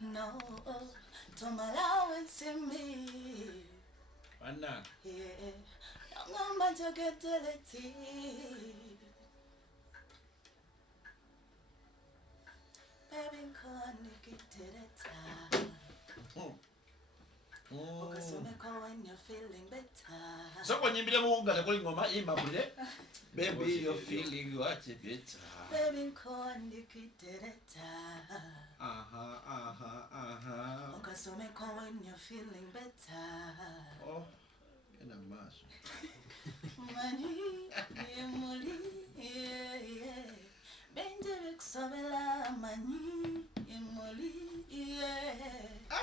No, don't allow it to me. Anna. Yeah, I'm going to get dirty. Baby, can't get to the top. Okasomeko when you're feeling better. So when you be the one that going on my email, baby, you're feeling what you better. Baby, can't get it. Okasomeko when you're feeling better. Oh, in a mass. Money, money, yeah. Benjamin Sobela, money, money, yeah.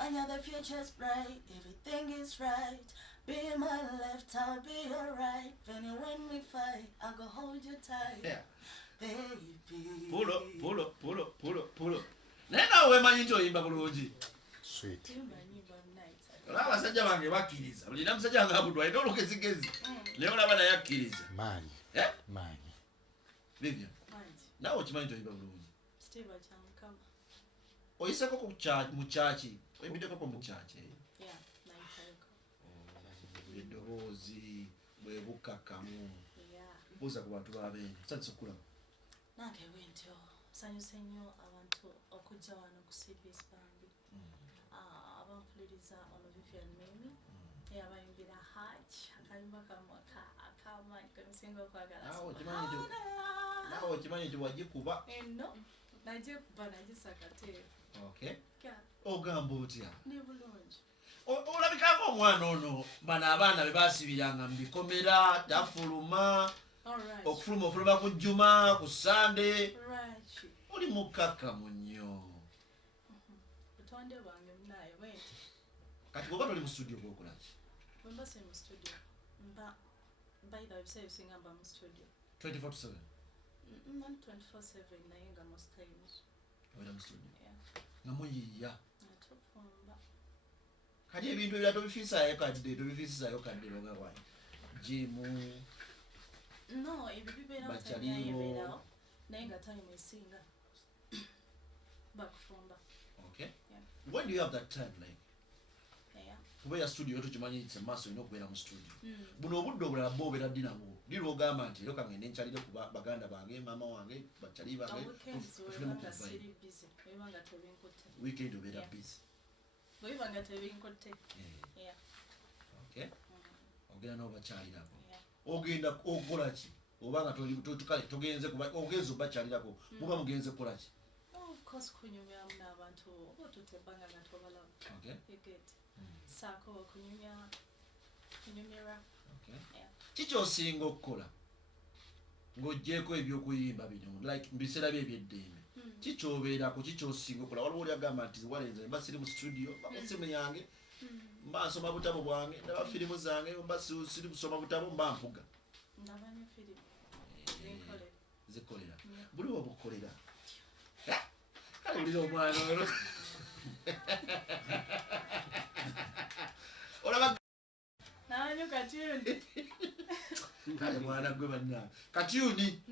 I know the future's bright, everything is right. Be my left, I'll be alright. When you win me fight, I'll go hold you tight. Yeah. Baby. Pull up. Nena we manyi ntoyimba bulungi. Sweet. Olaba abasajja bange bakkiriza. Buli namusajja ng'abudwa ayina olukezigezi. Naye olaba naye akkiriza. Maanyi. Maanyi. Vivian. Naawe okimanyi ntoyimba bulungi. Steve Achankama. Oyiseko mu kyaki. Oyimbideko mu kyaki. Yeah, naiteko. Eddoboozi bwe bukkakkamu. Buuza ku bantu b'abeene. Nsanyusa okkulaba. Nange bwentyo. Nsanyuse nnyo abantu okujja wano ku CBS Bambi. Abampuliriza ono Vivian Mimi. Yabayimbira Hajj. Akayimba kamu akamanyi kemusinga okwagala. Naawe okimanyi nti wagikuba. Eno nagikuba nagisakatera. Okay. Ogamba otya? Ne bulungi. Olabika ng'omwana ono bano abaana be baasibiranga mu bikomera tafuluma. Okufuluma ku Jjuma, ku Sande. Oli mukkakkamu nnyo. Butonde bwange munaye bwenti. Kati bw'oba toli mu studio bw'okola ki? Bwe mba si mu studio. Bayiba ebiseera ebisinga mba mu studio. 24/7? Not 24/7 naye nga most times. Obeera mu studio? Yeah. Nga muyiiya. Atufumba. Kati ebintu ebirala tobifiisaayo kadde nga wani. Jimu. No, ebyo bibeerawo Bachalibo. naye nga time esinga bakufumba. Okay. Yeah. When do you have that time like? Yeah. Kubeera studio tukimanyi nti maaso olina okubeera mu studio. Buno obudde obulala bwo obeera ddi nabwo. Ddi lw'ogamba nti leka ngende nkyalire ku baganda bange, maama wange, bachali bange. Weekend obeera busy. Bwebanga tebinkotte. Yeah. Okay. Ogenda n'obakyalirako. Ogenda okukola ki? Obanga togenze kuba ogenze obakyalirako. Muba mugenze kukola ki? Of course kunyumyamu n'abantu otutebanga nga tobalaba. Okay. You get. Saako kunyumyera. Okay. Yeah. Kiki osinga okukola ng'oggyeko ebyokuyimba bino like mbiseera bye eby'eddembe? Kiki obeerako, kiki osinga okukola? Waliwo oli agamba nti walenze mba siri mu studio, mba mu simu yange, mba nsoma butabo bwange, ndaba firimu zange, mba siri kusoma butabo, mba mpuga. Ndaba ne firimu. Zikolera. Buli obukolera. Kale olira omwana olwo. Olaba Nanyo Katyundi. kale mwana gwe bannange. Katyundi.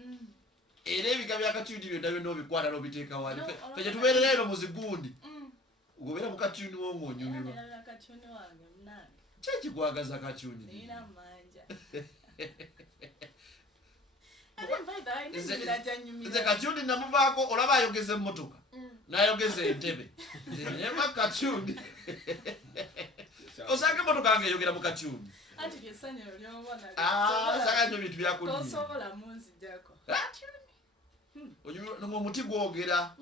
Era ebiga bya Katyundi byonna byonna obikwata n'obiteeka wali. Ffe gye tubeerera eno mu zigundi. Gobeera mu Katyundi wo ng'onyumirwa. Ndaba Katyundi wange munange. Ki ekikwagaza Katyundi? Nina manja. Nze Katyundi namuvaako olaba ayogeza emmotoka. N'ayogeza entebe. Nyema Katyundi. Osanga emmotoka nga eyogera mu Katyundi. Ati byessanyu ly'obona. Saka nyo bintu byakunnyo. Tosobola munzijjako. Omuti gwogera.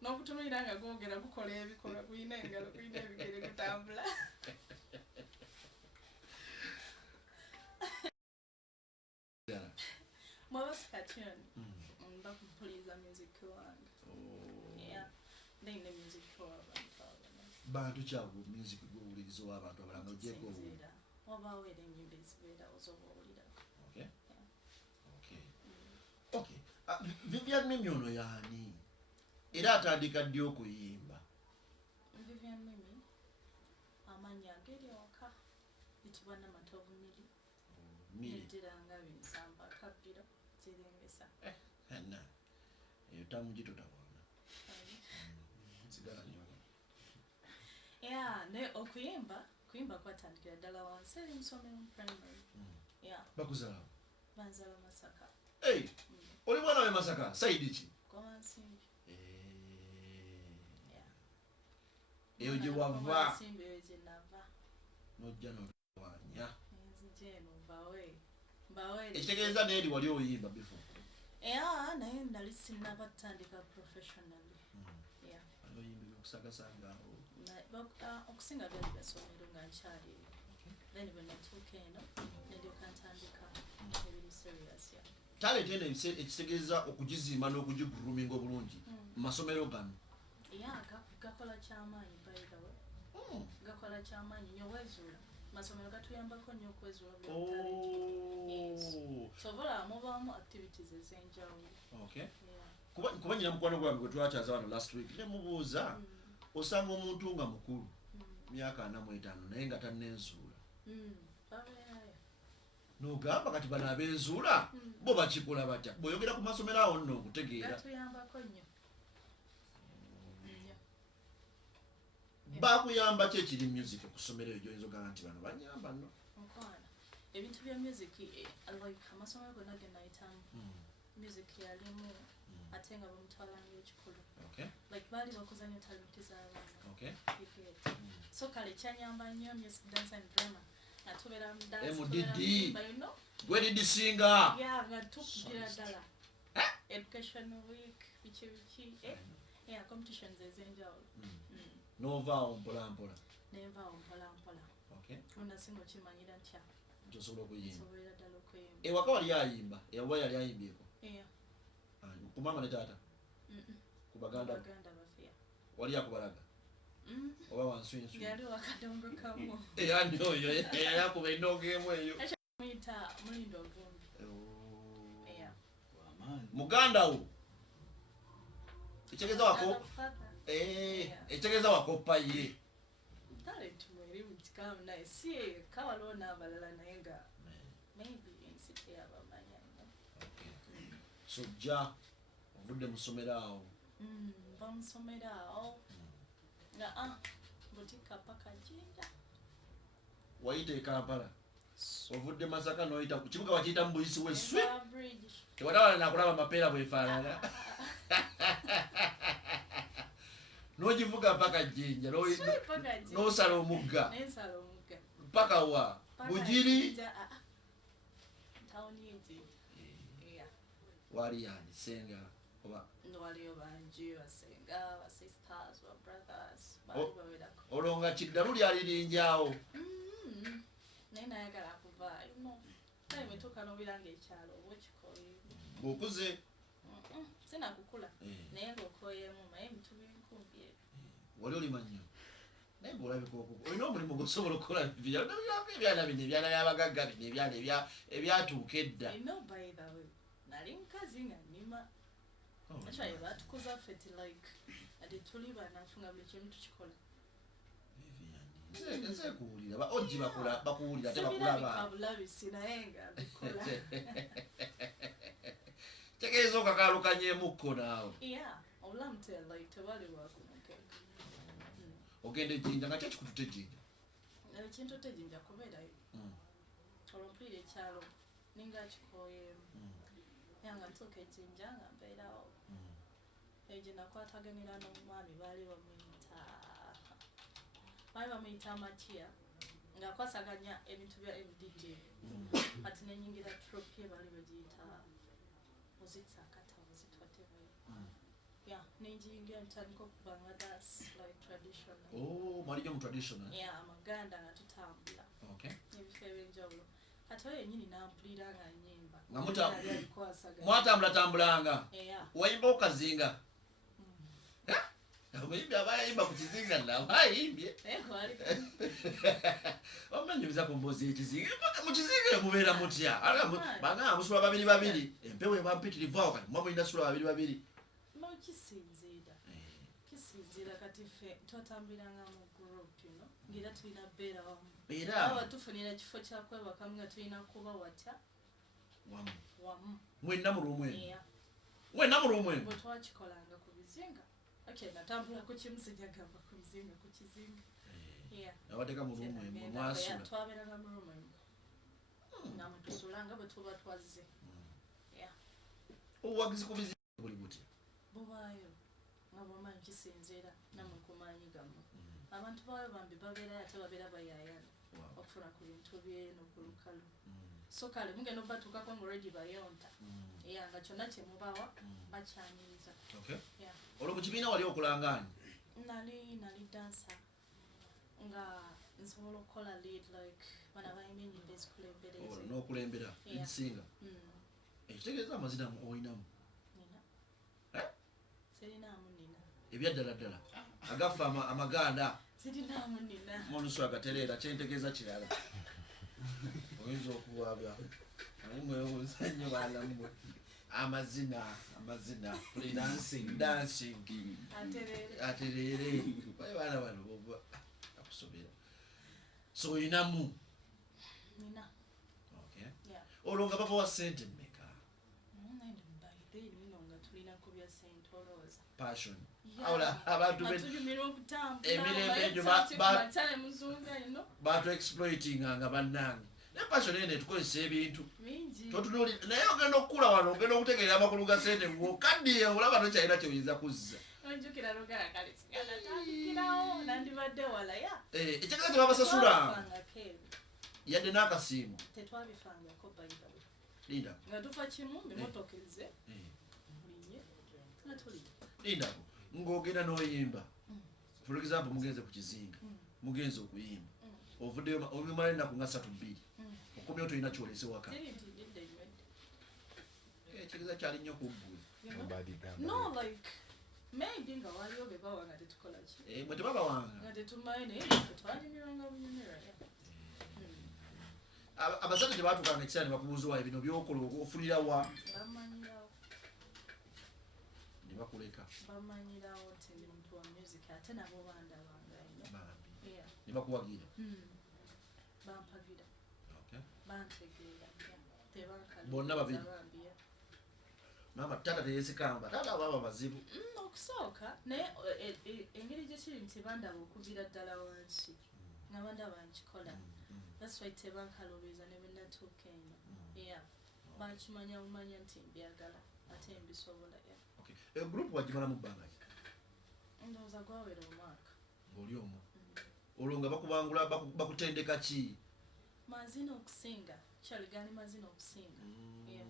N'okutumira nga gwogera gukola ebikolwa guyina engalo guyina ebigere gutambula. Mwabasi Katyundi. Mba kumpuliriza music wange. Yeah. Ndine music w'abantu abana. Bantu kyago music gw'owuliriza w'abantu abalala ng'ogyeko owulira. Wabaawo era ennyimba ezibeerawo z'oba owulirako. Okay. Okay. Okay. Vivian Mimi ono y'ani? Era atandika ddi okuyimba? Vivian Mimi amannya ageri waka bitibwa Namatobumiri. Niddiranga binsamba kabbiro zirengesa. Henna. Eyo tamugito tawana. ne kuyimba kwatandikira ddala wansi eri musomero mu primary. bakuzala Banzala Masaka. oli mwana we Masaka saidi ki Komansimbi. eyo gye wava Komansimbi eyo gye nava. n'ojja n'olwanya Nzije eno mbawe. ekitegeeza n'eri wali oyimba before naye nali sinnabatandika professionally. wali oyimba ebyokusagasanga awo Okusinga byali basomero nga nkyali. Then bwe natuuka eno nedyoka ntandika ebiri serious. talent eno ekitegeeza okugizimba n'okugiguruminga obulungi mu masomero gano gakola kyamaanyi by the way. Gakola kyamaanyi nnyo weezuula. Masomero gatuyambako nnyo okwezuula sobola mubaamu activities ez'enjawulo. kuba nyina mukwano gwange gwe twakyaza wano last week nemubuuza osanga omuntu nga mukulu myaka 45 naye nga tannenzuula n'ogamba kati bano abenzuula bo bakikola batya bw'oyogera ku masomero awo nno okutegeera gatuyambako nnyo. bakuyamba ki ekiri music ku ssomero eyo gyoyinza ogamba nti bano banyamba nno Okwana ebintu bya music like amasomero gonna ge nayitamu music yalimu ate nga bamutwalanga ekikulu like baali bakuzanya talenti z'abaana. So kale kyanyamba nnyo music dance and drama nga tubeera mu dance MDD gwe didi singa nga tukugira ddala education week biki competitions ez'enjawulo. novaawo mpolampola nenvaawo mpolampola onasinga okimanyira ntya nti osobola okuyimba sobola ddala okuyimba. ewaka wali ayimba ewaba yali ayimbyeko ku mama ne taata ku baganda bafiya wali akubalaga oba wanswinswi yali wakadongo kamu yani oyo yakuba endongo emu eyo muyita mulindo ovumbi muganda wo ekitegeeza wako ekitegeeza wakoppa ye talent mweri mukikamu naye si kawaliwo n'abalala naye nga maybe ensiti yabamanya so jja ovudde musomero awo bamusomero awo nga butika paka Jinja wayita e Kampala ovudde Masaka n'oyita ku kibuga wakiyita mu buyisi weswe tewatawala nakulaba amapeera bwefaanana n'ogivuga paka Jinja n'osala omugga paka wa Bugiri wali yani senga oba waliyo banji basenga ba sisters ba brothers bawedako olonga kiddalu lyali linjaawo naye nayagala kuvaayo naye metuuka n'obiranga ekyalo oba okikoye bw'okuze sinakukula naye ng'okoyemu naye ebintu binkumbi wali olima nnyo naye ng'olabika olina omulimu gwosobola okukola ebyana bino ebyana by'abagagga bino ebyana ebyatuuka edda by the way nali mukazi nga nnima actually batukuza feti like ati tuli banafu nga buli kimu tukikola nze kuwulira ojji bakuwulira ate bakulaba kabulabisi naye nga bikola tegeeza okakalukanyemukko naawe obulamu tewali wakunuka ogenda ejjinja nga kyekikutute ejjinja ekintu tejjinja kubeerayo olwompulira ekyalo ninga kikoyemu nga ntuuka ejjinja nga mbeerawo egye nakwataganira n'omwami baali bamuyita Matiya ng'akwasaganya ebintu bya MDD ati nenyingira tropi baali bagiyita muzitsakata muzitwatebe nenjingira ntandika okubanga that's like traditional mwalijo mu traditional amaganda nga tutambula ebifo ebyenjawulo kati oyo yenyini nampulira nga nyimba mwatambulatambulanga wayimba okazinga omuyimbi aba yayimba ku kizinga nawe ayimbye omanyiriza ku mboozi ekizinga mu kizinga emubeera mutya banga musula babiri empewo eba mpitirivu awo kati mwamulina sula babiri kisinziira kati ffe twatambuliranga mu group ng'era tulina beera wamu era batufunira ekifo kyakwebakamu nga tulina kuba watya wamu mwenna mu lumu emu bwe twakikolanga ku bizinga natambula ku kimu sijagamba ku bizinga ku kizinga Yeah. Abateka mu rumu emu mwasula. Twaberanga mu rumu emu. Nga mutusulanga bwe tuba twazze. Yeah. Obuwagizi ku bizibu buli buti. Bubaayo nga bw'omanyi kisinziira nammwe ku maanyi gammwe. Abantu baayo bambi babeerayo ate babeera bayaayana okufuna ku bintu by'eno ku lukalu. So kale mugenda obbatuukako ng'olredi bayonta. Yeah, nga kyonna kye mubawa bakyanyiriza. Okay. Yeah. Olwo mu kibiina wali okulangaani? Nali dancer nga nsobola okukola lead like bana bayimba ennyimba ezikulembereza. N'okulembera ekisinga. Ekitegeeza amazina olinamu? Nina. Eh? Sirinaamu nina. Ebyaddala ddala agafa amaganda. Sirinaamu nina. Monusu agatereera kyentegeeza kirala. Oyinza okuwaabya naye mwewuuza nnyo baalamu amazina dancing atereere baye baana bano boba akusobera so olinamu Nina. okay. Yeah. Olwo nga babawa ssente mmeka? Nino nga tulina ku bya St. Oloza. Passion. Yeah. Awula abantu Batujumira okutambula. emirembe egyo batale muzunga eno. batu exploitinga nga bannange. Ne passion ene tukozesa ebintu. Mingi. Totunuulira naye ogenda okukula wano ogenda okutegeera amakulu ga ssente ng'okaddiye olaba tokyalina kyoyinza kuzza. Onjukira lugala kale sigala tandikirawo nandibadde wala ya. Ekyagala tebabasasula Twabifanga keeru. yadde n'akasiimo. Tetwabifangako bayitawe. Linda. Nga tufa kimu bimotokeze. Mulinye. Nga tuli. Linda ng'ogenda n'oyimba. For example mugenze ku kizinga. Mugenze okuyimba. Ovuddeyo obimala ennaku nga 3-2. Okomyewo tolina kyolese waka. Ekitegeeza kyali nnyo ku ggwe. No, like maybe nga waliwo be bawa nga tetukola ki. Mwe tebabawanga. Nga tetumaye naye twalimiranga bunyumira. Abazadde tebaatuukanga ekiseera ne bakubuuza waayo bino byokola ofulira wa? Bamanyirawo. Ne bakuleka. Bamanyirawo nti ndi muntu wa music ate nabo bandabanga nnyo. Bambi. Yeah. Ne bakuwagira. Bampagira. Okay. Bantegeera. Tebankaliza. Bonna babiri. Mama tata teyeesikamba tata baba bazibu. Okusooka naye engeri gye kiri nti bandaba okuviira ddala wansi nga bandaba nkikola. That's why tebankaloweza ne bwe natuuka eno. Yeah. Bakimanya bumanya nti mbyagala ate mbisobola. Okay. Group wagimala mu bbanga ki? Ndowooza gwawera omwaka. Ng'oli omwo. Olwo nga bakubangula bakutendeka ki? Mazina okusinga. Kyali gali mazina okusinga. Yeah.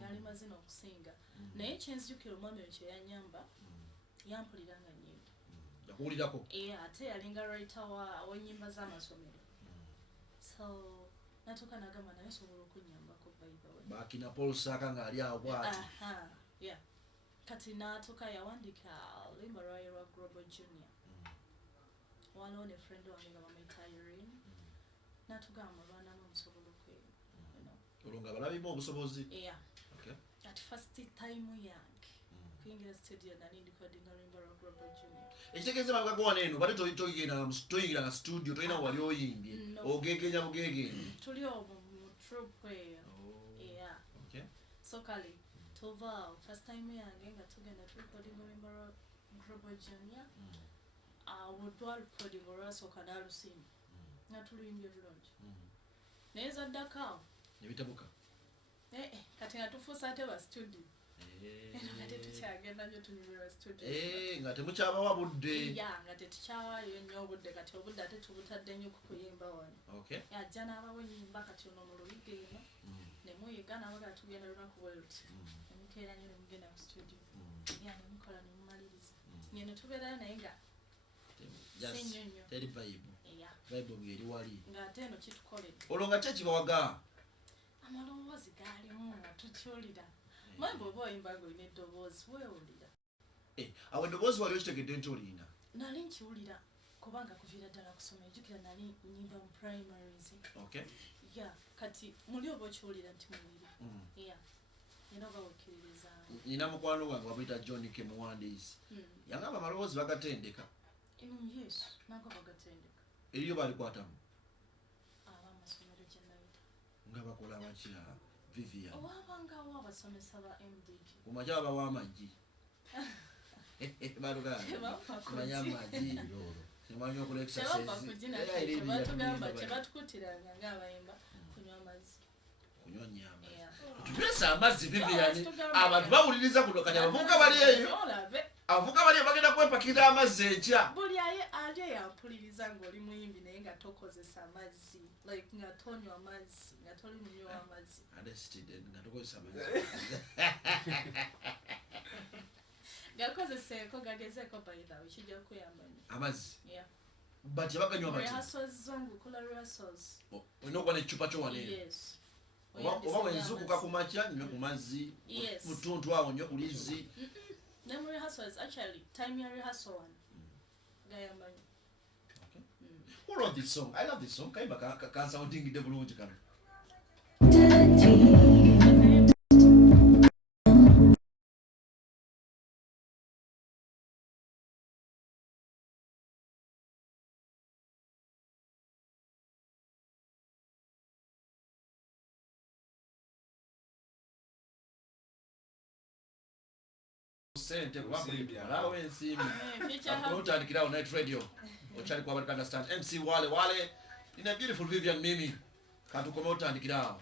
Gali mazina okusinga. Naye kyenzijukira omwami oyo kye yanyamba yampuliranga nnyimba. Yakuwulirako? Ate yalinga writer w'ennyimba z'amasomero. So natuuka nagamba naye sobola okunnyambako by the way. Bakina Paul Saka ng'ali awo bw'ati. Yeah. Kati natuuka yawandiika oluyimba lwayo lwa Global Junior. Waliwo ne friend wange nga bamuyita Irene. Natugamba lwanamu musobola okweyima. Olwo nga balabimu obusobozi. Yeah. Okay. At first time yange kuyingira studio nali ndicordinga oluyimba lwa Global Junior. Ekitegeeza mabega wano eno bate toyingira nga studio tolina wali oyimbye ogegenya bugegenya. Tuli obwo mu troupe eyo. Yeah. Okay. So kale tuva first time yange nga tugenda turecordinga oluyimba lwa Global Junior. Awo twarecordinga olwasooka n'alusimba nga tuluyimbye bulungi. Naye zaddako awo ne bitabuka. Kati nga tufuusa ate ba studio. Nga tetukyagenda nnyo tunyumirwa studio. Nga temukyabawa budde. Nga tetukyawaayo nnyo obudde kati obudde ate tubutadde nnyo ku kuyimba wano. Okay. Ajja n'abawa ennyimba kati ono mu luyigga eno ne muyiga n'abaga tugenda lunaku bwe luti ne mukeera nnyo ne mugenda mu studio. Ne mukola ne mumaliriza. Ngeno tubeerayo naye nga si nnyo nnyo. Teri vibe. Vibe ng'eri wali. Ng'ate eno kitukoledde. Olwo nga kyekibawaga? Amaloboozi gaalimu nga tukyulira. Mwe bw'oba oyimba ng'olina eddoboozi weewulira. Awo eddoboozi wali okitegedde nti olina? Nali nkiwulira kubanga kuviira ddala kusoma ejjukira nali nyimba mu primaries. Okay. Yeah, kati muli oba okiwulira nti mubiri. Yeah. Era oba wekkiririzanga. Nina mukwano gwange bamuyita John K. Muwandiisi. Yangamba amaloboozi bagatendeka. Yes, nago bagatendeka. Eriyo balikwatamu? Abamasomero gye nayita. Nga bakola bakira Vivian. Owabangawo abasomesa ba MDG. Kumakya babawa amaggi. Baluganda. Manya amaggi. Temanyi okola Tebava exercise. kugina kyebatukutiranga ng'abayimba kunywa amazzi. Kunywa nyama. Yeah. Tupesa amazzi Vivian. Abantu bawuliriza kuno kati abavubuka bali eyo. Abavubuka bali bagenda kwepakira amazzi enkya. Buli alye yampuliriza ng'oli muyimbi naye nga tokozesa amazzi. Like nga tonywa amazzi, nga toli munywa amazzi. Understood nga tokozesa amazzi. Gakozeseeko gagezeeko by the way kijja kuyamba nnyo. Amazzi. Yeah. But yabaganywa amazzi. Rehearsals zangu kola rehearsals. Onokwa n'ecupa kyo wane. Yes. Oba wenzukuka ku makya nnyo ku mazzi. Yes. Mutuntu awo nnyo ku lizi. Them rehearsals actually time ya rehearsal one. Gayamba nnyo. Who wrote this song? I love this song. Kayimba ka sounding bulungi kano. Sente kubakuliawo ensimbi otandikirawo Night Radio okyali kwaba understand MC Wale in a beautiful Vivian Mimi katukome otandikirawo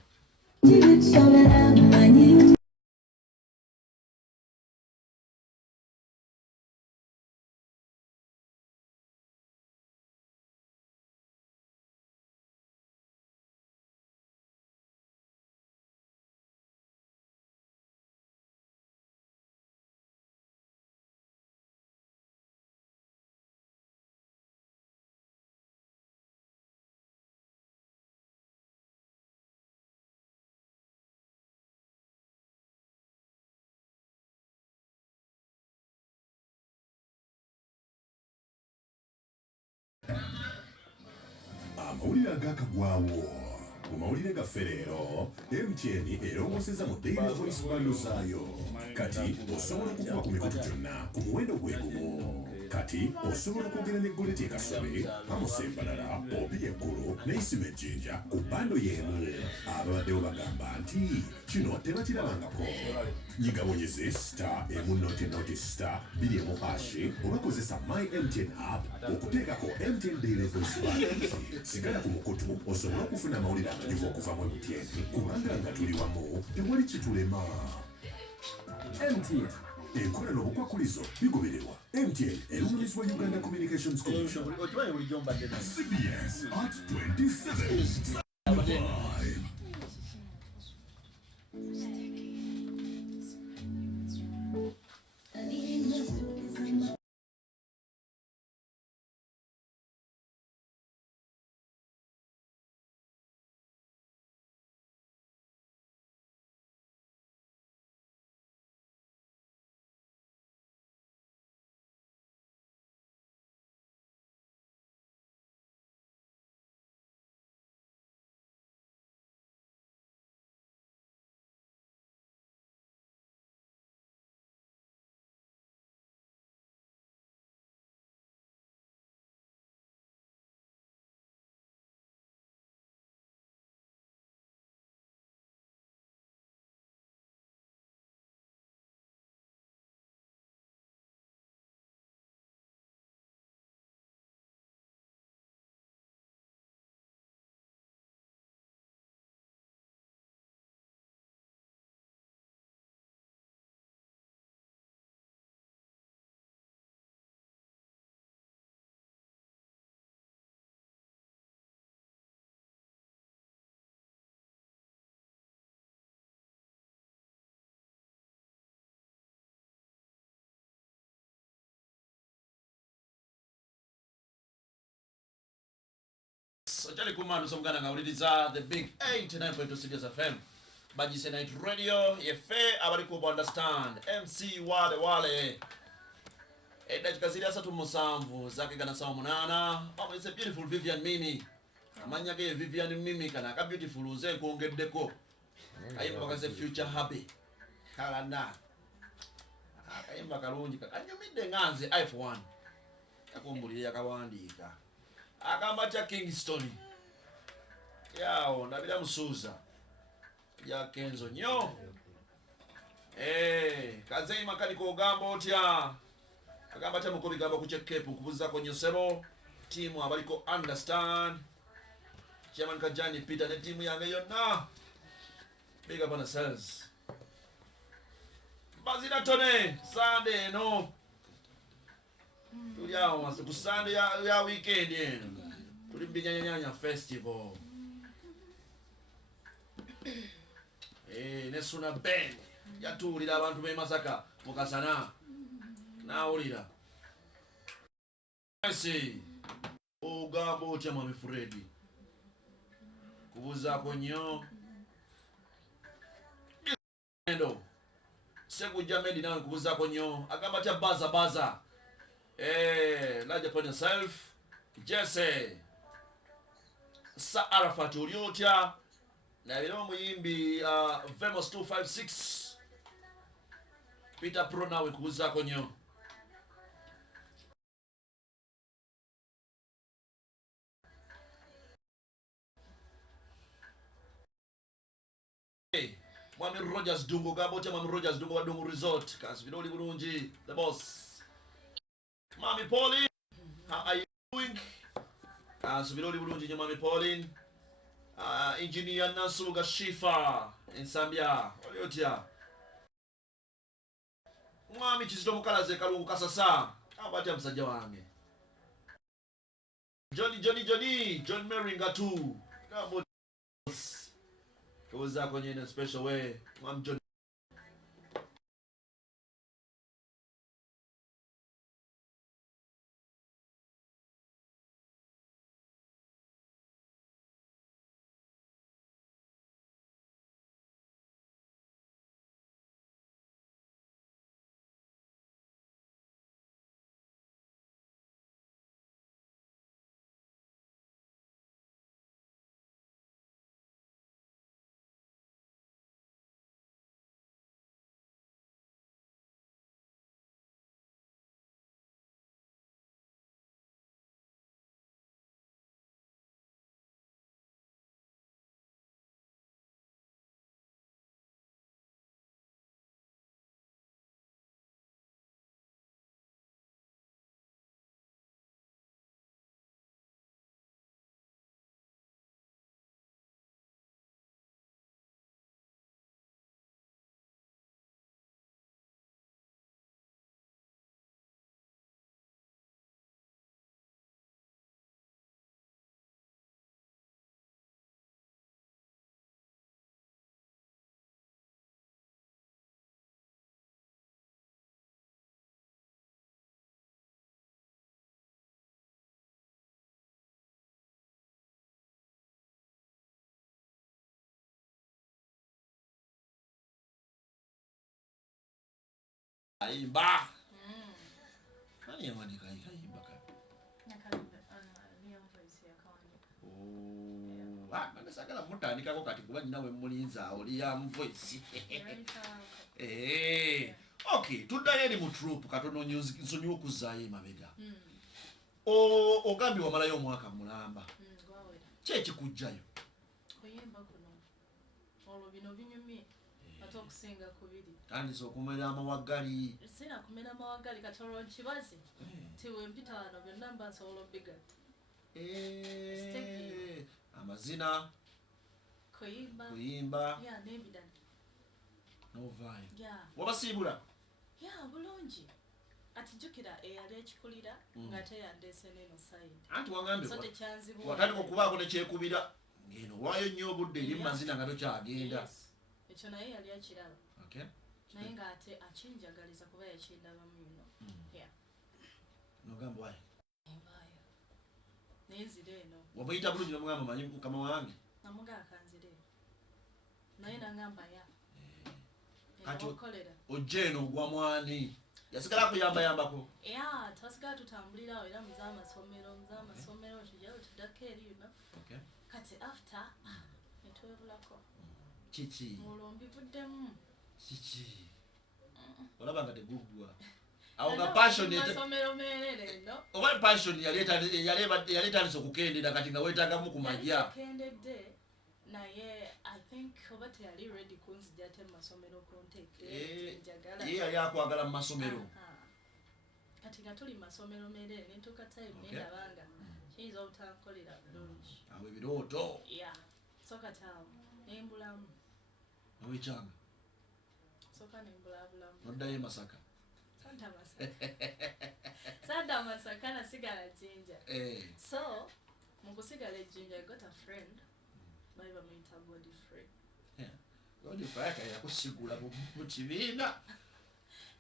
amawulire agakagwawo ku mawulire gaffe leero MTN erongoseza mu daily voice bundle zaayo kati osobola okukuba ku mikutu gyonna ku muwendo gwe gumu kati osobola okwogera ne Goleti Kasobe Amusa Embalala Obi Eggulu n'Eisima Ejjinja ku bando y'emu ababaddewo bagamba nti kino tebakirabangako nyigabonyeze *1 oba kozesa my MTN app okuteekako MTN daily voice bundles sigala ku mukutu osobola okufuna amawulire amanyivu okuva mu MTN kubanga nga tuli wamu tewali kitulema MTN enkola n'obukwakulizo bigobererwa MTN erungamizibwa Uganda Communications Commission CBS at 27 Vibe. Ojali kumanu somgana ngawuliriza the big 89.2 Studios FM Bajise Night Radio yefe abali kuba understand MC Wale dakika ziri 37 zake gana sawa munana it's a beautiful Vivian Mimi amanya ge Vivian Mimi kana ka beautiful uze kuongeddeko ayimba bakaze future happy kalana akayimba kalungi anyumidde nganze iPhone yakumbulira yakawandika agamba cha Kingston yao ndabira musuza ya Kenzo nyo kaze imakani ko gamba otya agamba cha mukobi gamba kuche kepu kubuza ko nyosebo team abaliko understand chairman Kajani Peter ne team yange yonna big up on ourselves Bazina Tone Sunday no tuli awo maso ku Sunday ya weekend eno tuli mbinyanya festival nesuna band yatulira abantu be Masaka mukasana nawulira ogamba otya Mami Fredi kubuzaako nnyo endo Sekujja Medi nawe kubuzaako nnyo agamba tya baza large upon yourself Jesse Sa Arafat oli otya nabira omuyimbi Vemos 256 Peter Pro nawe kubuzaako nnyo Mwami Rogers Dungo gabo cha Mwami Rogers Dungo wa Dungo Resort kasibira oli bulungi the boss Mami Pauline how are you doing kasibira oli bulungi nyo Mami Pauline engineer Nasuga Shifa ensambya oli otya Mwami Kizito Mukalaze Kalungu Kasasa abatya musajja wange John Meringa too gabo kubuzaako nnyo in a special way Mwami John ayimba nani yamadika ayimba kati Nasagala mutandikako kati kuba ninawe mulinza oli ya voice okay tuddayo eri mu troop katono nsonyiwa okuzaayo emabega ogambye wamalayo omwaka mulamba ki ekikujjayo kuyimba kuno olwo bino binyumye ate okusinga kubiri tandise okumera amawagali sina kumera amawagali kati olwo nkibaze ti wempita wano byonna mba nsobola obbigatta amazina kuyimba n'ebirala novaayo wabasiibula bulungi ati jjukira eyali ekikulira ng'ate yandeese n'eno sayidi anti wangambye so tekyanzibu watandika okubaako nekyekubira ngeno waayo nnyo obudde eri mu mazina nga tokyagenda ekyo naye yali akiraba naye ng'ate akinjagaliza kuba yakindabamu yuno nogamba wayi envaayo naye nzira eno wamuyita bulungi nomugamba manyi mukama wange namugaaka nzira eno naye nangamba ya kati okolera ojja eno ogwa mwani yasigala kuyambayambako twasigala tutambulirawo era muzamasomero tujyawo tuddako eri yuno kati after netwebulako kiki olwo mbivuddemu kiki olaba nga teguggwa awo nga passion masomero merere no oba passion yali etandise okukendera kati nga weetagamu ku majja kendedde naye I think oba teyali ready kunzija ate mu masomero kunteeke njagala ye yali akwagala mu masomero kati nga tuli mu masomero merere nentuuka time nendabanga Izo utankolera bulungi. Awe ebirooto. Yeah. Soka tamu. Nembulamu. Owekyanga. Soka nembulabulamu. Noddayo Masaka. Santa Masaka. Santa Masaka na sigala Jinja. So, mukusigala Jinja, I got a friend. Baiba mwita Godfrey. Yeah. Godfrey akayakusigula mu kibiina.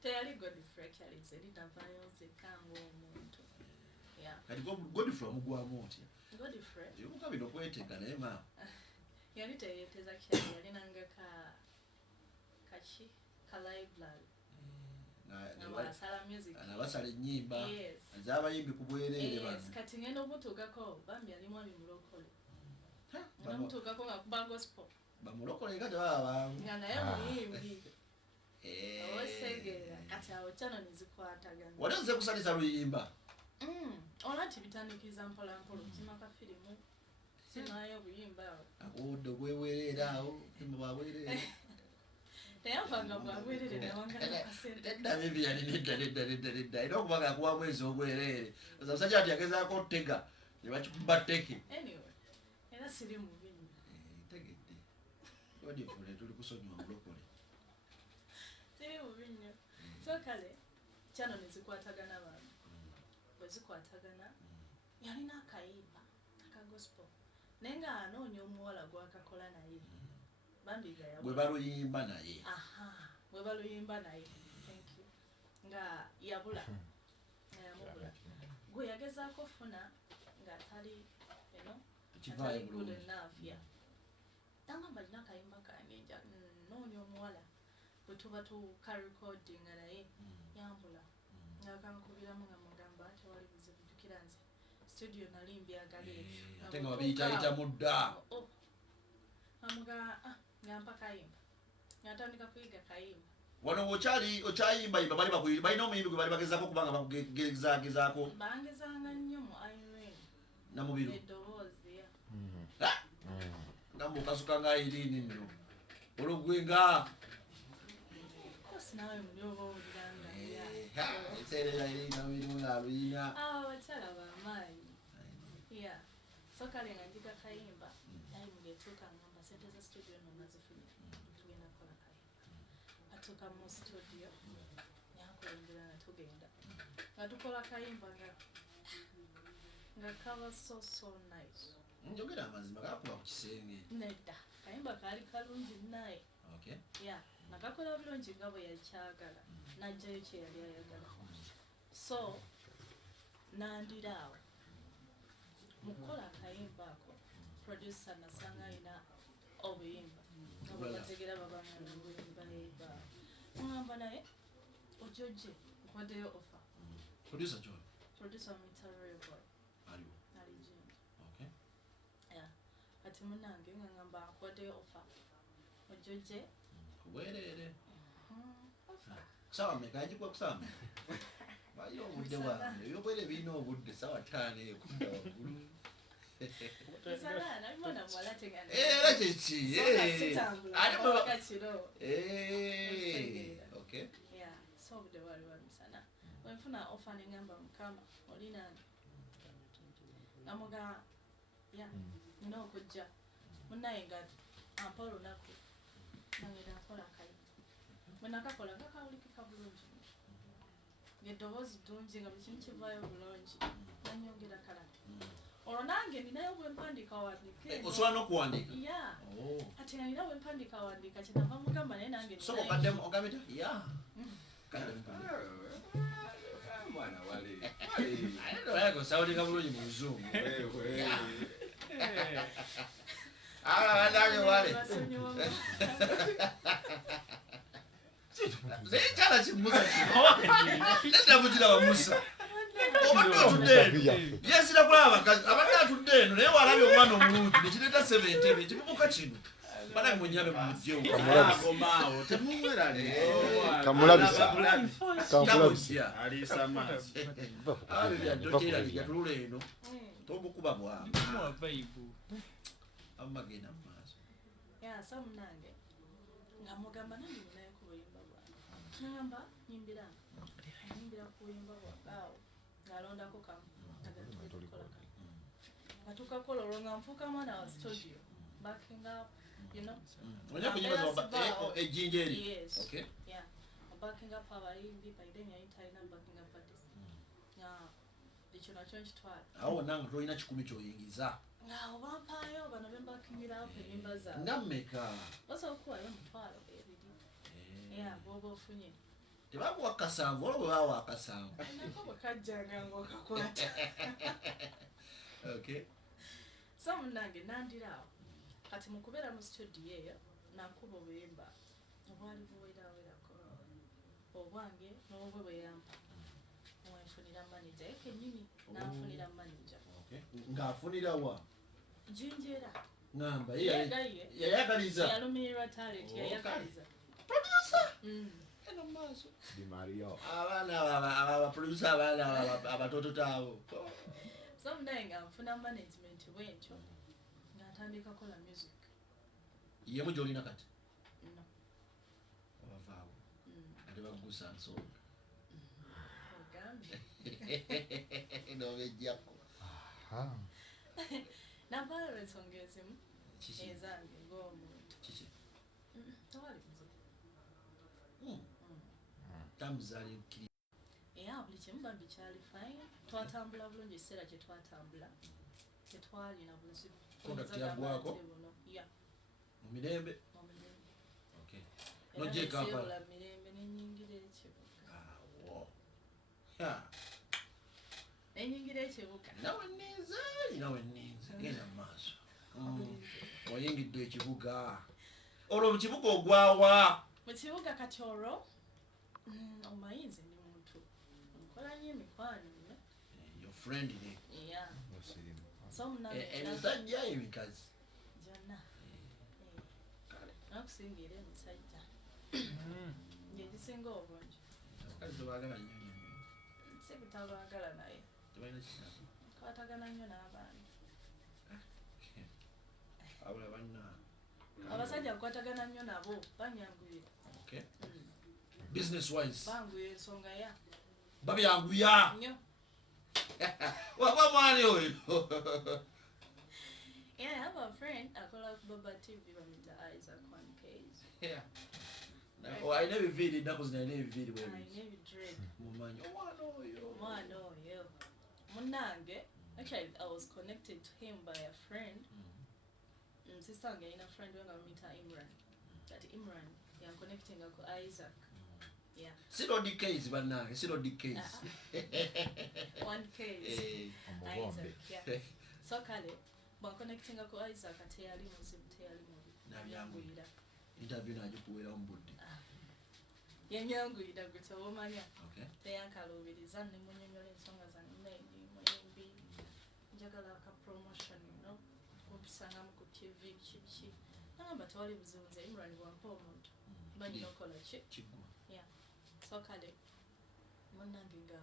Teyali Godfrey kyali zerita vayoze kango omuntu. Yeah. Kati Godfrey omugwamu otya? Godfrey. Ebibuka bino kwetega naye maama. Yali teyeteza kyali yali nanga ka library. Abasala music. Abasala ennyimba. Yes. Ez'abayimbi ku bwereere bano. Yes, kati ngendo omutuukako bambi ali mwami mulokole. Omutuukako nga kuba gospel. Bamulokole nga tebaba Nga naye muyimbi. Osegera kati awo kyano nezikwatagana. Wali nze kusalisa luyimba. Olwati bitandikiza mpola mpola kimaka firimu. Sinayo obuyimba awo. Akudde bweweerera awo bwabwereere. Teyavanga bwabwerere nawangala kasente. Edda bibi yali nedda. Era okuba ng'akuwa mwezi obwereere. Omusajja ati yagezaako ottega ne bakikuba tteke. Anyway, era siri mubi nnyo. Tegedde. Godfrey tuli kusonyiwa mulokole. Siri mubi nnyo. So kale kyano nezikwatagana abantu. Bwe zikwatagana yalina akayimba aka gospel. Naye nga anoonya omuwala gw'akakola naye. Bambi gaya. Bwe baluyimba naye. Bwe baluyimba naye. Thank you. Nga yabula. Yamubula. Gwe yagezaako funa nga atali, you know, atali good enough, yeah. Tangamba alina akayimba kange nja noonya omuwala bwe tuba tukarecordinga naye yambula. Nga kankubiramu nga mugamba tewali buzibu jjukira nze studio nali mbyagala ebyo. Ate nga babiyita mudda. Amuga ngampa kayimba. Natandika kuyiga kayimba. Wano okyayimbayimba bali balina omuyimbi gwe bali bagezaako kubanga bakugezaako. Bangezanga nnyo mu Irene. Namubiru. Eddoboozi, ya. Ngamba okasuka nga Irene nno. Olugwenga. Kosi nawe muli oba owuliranga. Ekiseera Irene namubiru ng'aluyina. Abakyala b'amaanyi. Yeah. So kale nga njiga kayimba. Naye mugetuuka ngamba sente za studio nno nazifunye. Tugenda kukola kayimba. Atuuka mu studio. Nyakulembera nga tugenda. Nga tukola kayimba nga kaba so nice. Njogera amazima gakuba ku kisenge. Nedda. Kayimba kaali kalungi naye. Okay. Yeah. Nakakola bulungi nga bwe yakyagala. Najjayo kye yali ayagala. So, nandiraawo. Mukola akayimba ako. Producer nasanga alina obuyimba. Nga bwe bategera babanga obuyimba yimba. Mugamba naye, ojoje, nkwaddeyo offer. Producer John. Producer mwita Royal Boy. Aliwo. Ali Jimmy. Okay. Yeah. Ati munange nga ngamba nkwaddeyo offer. Ojoje. Bwereere. Offer. Sawa mmeka agikuwa kusama. Bayo obudde bwange. Ebyobwere birina obudde sawa 5 ekudda waggulu. Salana, mwana mwala tengana. Era kyeki. Okay. Yeah, so obudde bwali bwamisana. Wenfuna offer nengamba mukama olina namuga yeah nina okujja munaye nga ampa olunaku nangenda nkola akayimba bwe nakakola nga kawulikika bulungi ng'eddoboozi ddungi nga buli kimu kivaayo bulungi nanyongera kalala olwo nange ninayo bwe mpandiika wandike osobola n'okuwandiika yeah ate nga nina bwe mpandiika wandiika kyenava mugamba naye nange so okaddemu ogambita yeah Mwana wale. Ayako sawulika bulungi mu Luzungu. Nange wale. Naye kyala kimusa kino. Nedda bugira bamusa. Obadde otudde eno. Yesira kulaba abakazi. Abadde atudde eno naye walabye omwana omulungi. Nekireeta ssebentebe. Kibubuka kino. Bana munyabe mujjewo. Komaawo temumwerane. Kamulabisa. Kamulabisa. Alisa mazi. Byadokera bijatulula eno. Tomukuba bwami. Mwa vibe. Amagenda mu maaso. Yeah, so munange nga mugamba nange ninayo ku buyimba bwange ngamba nyimbira ku buyimba bwange awo ng'alondako kamu agatukola katuka kola olonga nfuuka mwana wa studio backing up you know Onya kunyibaza ejinja eri. yes Okay. yeah backing up abayimbi by then yayitaina backing up artist ekyo nakyo nkitwala Awo nanga tolina kikumi kyoyingiza. nga obampaayo bano bembakingira apo enyimba zaabwe Nga mmeka. osobola okuwayo omutwalo ebiri yeah bwoba ofunye Tebakuwa kasanvu olwo bwe bawa akasanvu. nako bwe kajjanga ng'okakwata Okay. so munange nandiraawo kati mukubeera mu studio eyo nankuba obuyimba obwali buwerawerako obwange n'obwe bweyampa mwenfunira manager ye kennyini nanfunira manager Okay. Ng'afunira wa? jinjera Ngamba Yagaye. yayagaliza. yalumirirwa talent yayagaliza Producer. Eno maaso. Di Mario. Abaana abaproducer abaana abatoto taabo. so munange nga nfuna management bwentyo ng'atandika kola music Yemu gy'olina kati. no Abavaawo. Ate bagusa nsonga. ogambye N'obejjako. navaayo ensonga ezimu Kiki? ezange ng'omuntu Kiki? tewali buzibu Tamuzaali kiri. era buli kimu bambi kyali fine twatambula bulungi ekiseera kye twatambula tetwalina buzibu Contact yaggwako? ya Mu mirembe. mu mirembe Okay. era Nojje Kampala. nesiibula mirembe nenyingira ekibuga Awo. Ya. nenyingira ekibuga Nawe nninze. Genda mu maaso. Oyingidde ekibuga. Olwo mu kibuga ogwawa. mu kibuga kati olwo omayinza ndi muntu nkola nnyo emikwano nnyo Your friend ne. ya so munange Emisajja emikazi. gyonna nakusingira emisajja ng'egisinga obungi Abakazi tebaagala nnyo. si butalwagala naye Tebalina kinaaba. kwatagana nnyo n'abaana Abula banna. abasajja nkwatagana nnyo nabo banyanguyira Okay. Business wise. banguya ensonga ya Babyanguya. nnyo Waba mwani oyo. yeah I have a friend akola ku Baba TV bamuyita Isaac 1Ks Yeah. Alina ebiviiri ennaku zino alina ebiviiri bwe alina biri. ebidred Mumanyi omwana oyo. omwana oyo munnange actually I was connected to him by a friend sister wange alina friend we nga bamuyita Imran that Imran yanconnectinga ku Isaac yeah Siro DKs bannange, siro DKs. 1Ks Isaac yeah so kale bwanconnectinga ku Isaac teyali muzibu teyali mubi Nabyanguyira. Interview najikuwera mu budde. yanyanguyira gwe tewomanya Okay. teyankaluubiriza nemunyonyola ensonga zange muyimbi njagala aka promotion no kumpisangamu ku TV kiki nagamba tewali buzibu nze Imran bwampa omuntu banyina okola ki Kiggwa. yeah so kale munnange nga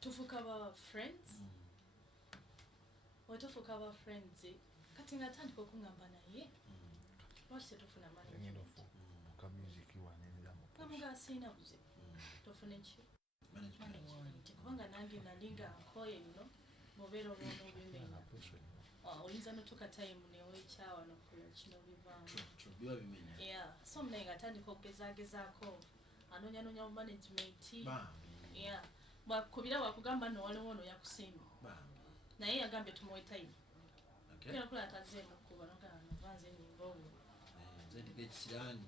tufuuka ba friends wetufuuka ba friends kati nga atandika okuŋŋamba naye lwaki tetufuna management nga asiina buzibu tofune ki management kubanga nange nalinga nkoye nno mubeera olw'onobimenya oyinza notuka time newekyawa nokuyo kino bivaamu True. Biba bimenya. yeah so munaye nga atandika okugezagezaako anoonyanoonya mu management Bambi. yeah bwakubira wakugamba no waliwo ono yakusiima Bambi. naye yagambye tumuwe time Okay. kira kula atazeemu kuba nogana novanze enyimba obwo Nze ndika ekisiraani.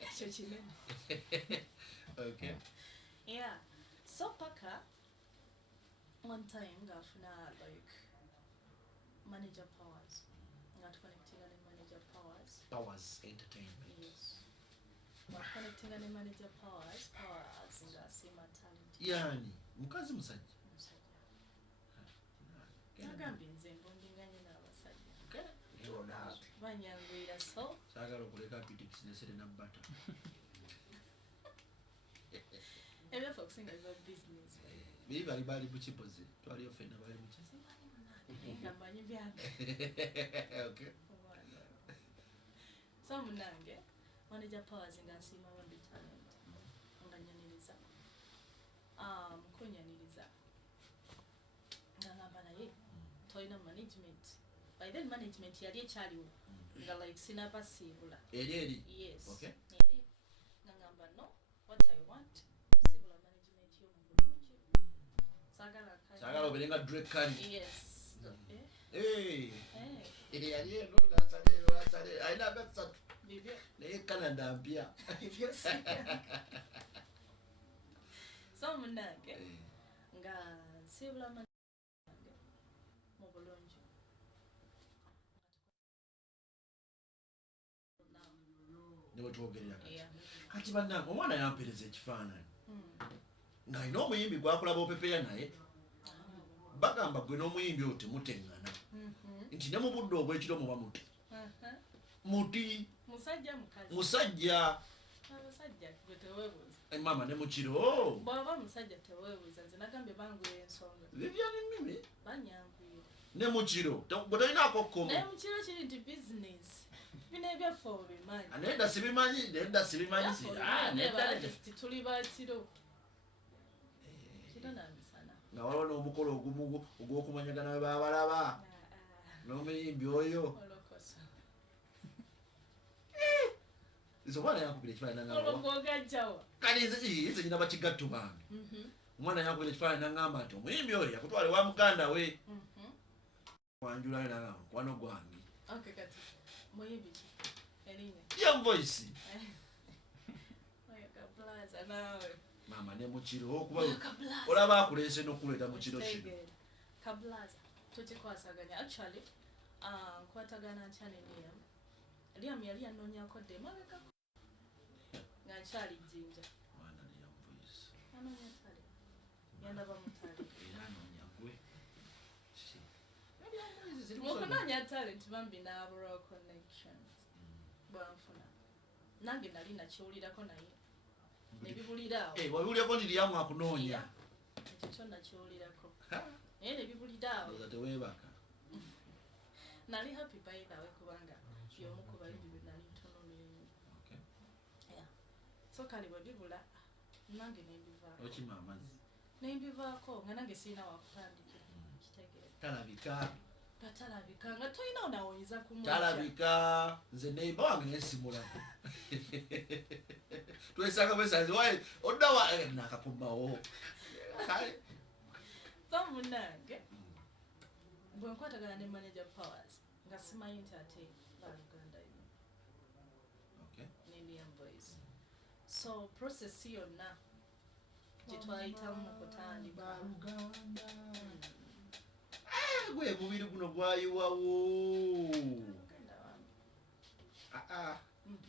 ekyo kinene Okay. yeah so paka one time ngafuna like manager powers ngatuconnectinga ne manager powers Powers Entertainment. yes ngatuconnectinga ne manager powers ngasiima talent Yani, mukazi musajja. omusajja nagambye nze mbundinganye n'abasajja Okay. banyangwira so Saagala okuleka apitics ne Serena Butter. ebyafa okusinga biba business Biri bali mu kibozi. Twaliyo ffenna bali mu kibozi. nga mmanyi byange Okay. so munange manager powers ngasiima bambi talent nga nyaniriza mukunyaniriza toyina management by then management yali ekyaliwo nga like sinabasiibula eri yes okay eri ngamba no what I want siibula management y'omubulungi sagala oberenga Drake Kali yes eri yali eno nasale ayina agasatu bibyo naye Canada mpya so munange nga siibula management mu bulungi ne wetwogerera kati bannange omwana yampereza ekifaananyi ng'alina omuyimbi gwakulaba opepeya naye bagamba gwe n'omuyimbi oyo temuteŋŋana nti ne mu budde obw'ekiro muba muti musajja abasajja gwe teweebuuza mama ne mukiro bw'aba musajja teweebuuza nze nagambye bangwira ensonga Vivian Mimi banyangwira ne mukiro bwe tolinaako kkomo naye mukiro kiri nti bizinesi bino ebyaffe obimanyi nedda sibimanyi tuli bakiro kiro namisana nga waliwo n'omukolo ogumu ogw'okumanyagana we babalaba n'omuyimbi oyo olokosa nze omwana yankubira ekifaananyi nangamba olwogajjawa kale nze nyina bakigatto bange omwana yankubira ekifaananyi nangamba nti omuyimbi oyo yakutwala ewa muganda we wanjulayo nangamba mukwano gwange kati muyimbi ki erinnya Young Voice oyo kablaza naawe mama ne mukiro okuba olaba akuleese n'okuleeta mu kiro kino kablaza tukikwasaganya actually nkwatagana nkya ne Liam yali yanoonyako dde mabegako nga nkyali jjinja mwana ne Young Voice anoonya tale yandaba mutale era anoonya gwe mukunoonya talent bambi n'abulwa connections bwanfuna nange nali nakiwulirako naye nebibuliraawo wabiwulyako nti lyamu akunoonya ekyo kyo nakiwulirako naye nebibuliraawo teweebaka nali happy by nawe kubanga y'omu ku bayimbi be nali ntunuulira so kale bwe bibula nange nembivaako okima amazzi nembivaako nga nange sirina wakutandika kitegeera talabika talabika nga tolina onawonyiza talabika nze neiba wange nesimulamu twesanga bwesanze waye oddawa nakakomawo so munange bwe nkwatagana ne manager Powers nga simanyi nti ate baluganda ino ne Young Voice so process yonna gyetwayitamu mu kutandika gwe mubiri guno gwayiwawo